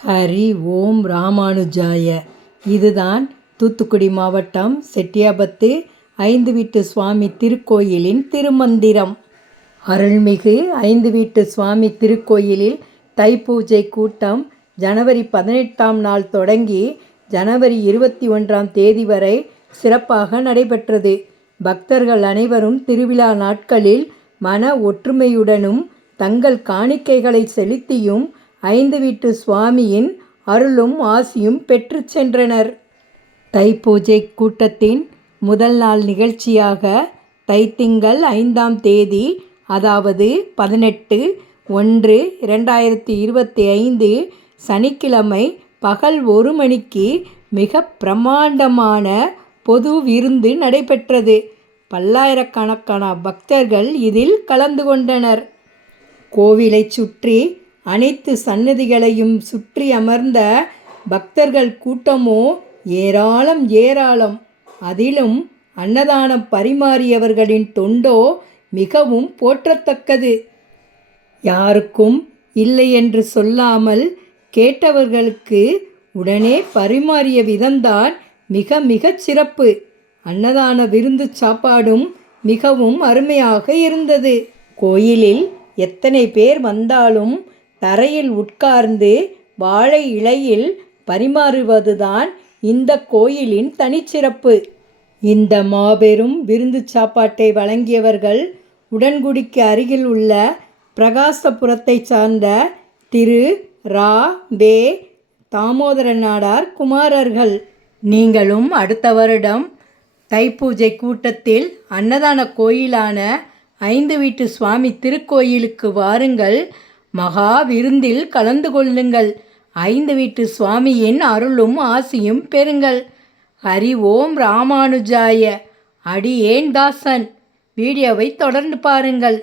ஹரி ஓம் ராமானுஜாய. இதுதான் தூத்துக்குடி மாவட்டம் செட்டியாபத்து ஐந்து வீட்டு சுவாமி திருக்கோயிலின் திருமந்திரம். அருள்மிகு ஐந்து வீட்டு சுவாமி திருக்கோயிலில் தைப்பூஜை கூட்டம் ஜனவரி 18ஆம் நாள் தொடங்கி ஜனவரி 21ஆம் தேதி வரை சிறப்பாக நடைபெற்றது. பக்தர்கள் அனைவரும் திருவிழா நாட்களில் மன ஒற்றுமையுடனும் தங்கள் காணிக்கைகளை செலுத்தியும் ஐந்து வீட்டு சுவாமியின் அருளும் ஆசியும் பெற்று சென்றனர். தைப்பூஜை கூட்டத்தின் முதல் நாள் நிகழ்ச்சியாக தைத்திங்கள் 5ஆம் தேதி, அதாவது 18/1/2025 சனிக்கிழமை பகல் 1 மணிக்கு மிக பிரமாண்டமான பொது விருந்து நடைபெற்றது. பல்லாயிரக்கணக்கான பக்தர்கள் இதில் கலந்து கொண்டனர். கோவிலை சுற்றி அனைத்து சன்னதிகளையும் சுற்றி அமர்ந்த பக்தர்கள் கூட்டமோ ஏராளம். அதிலும் அன்னதானம் பரிமாறியவர்களின் தொண்டோ மிகவும் போற்றத்தக்கது. யாருக்கும் இல்லை என்று சொல்லாமல் கேட்டவர்களுக்கு உடனே பரிமாறிய விதம்தான் மிகச் சிறப்பு. அன்னதான விருந்து சாப்பாடும் மிகவும் அருமையாக இருந்தது. கோயிலில் எத்தனை பேர் வந்தாலும் தரையில் உட்கார்ந்து வாழை இலையில் பரிமாறுவதுதான் இந்த கோயிலின் தனிச்சிறப்பு. இந்த மாபெரும் விருந்து சாப்பாட்டை வழங்கியவர்கள் உடன்குடிக்கு அருகில் உள்ள பிரகாசபுரத்தை சார்ந்த திரு ரா. வே. தாமோதர நாடார் குமாரர்கள். நீங்களும் அடுத்த வருடம் தைப்பூஜை கூட்டத்தில் அன்னதான கோயிலான ஐந்து வீட்டு சுவாமி திருக்கோயிலுக்கு வாருங்கள். மகா விருந்தில் கலந்து கொள்ளுங்கள். ஐந்து வீட்டு சுவாமியின் அருளும் ஆசியும் பெறுங்கள். ஹரி ஓம் ராமானுஜாய. அடியேன் தாசன். வீடியோவை தொடர்ந்து பாருங்கள்.